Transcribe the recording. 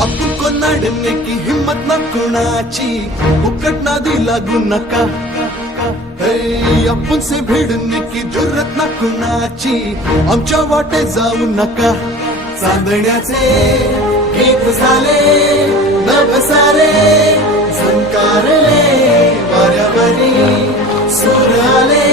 आपण कोणाडणे की हिम्मत ना कुणाची उकट ना लागू नका आपण से भिडणे की जुर्रत ना कुणाची आमच्या वाटे जाऊ नका चांदण्याचे गीत झाले नभसारे झंकारले वाऱ्यावरी सूर आले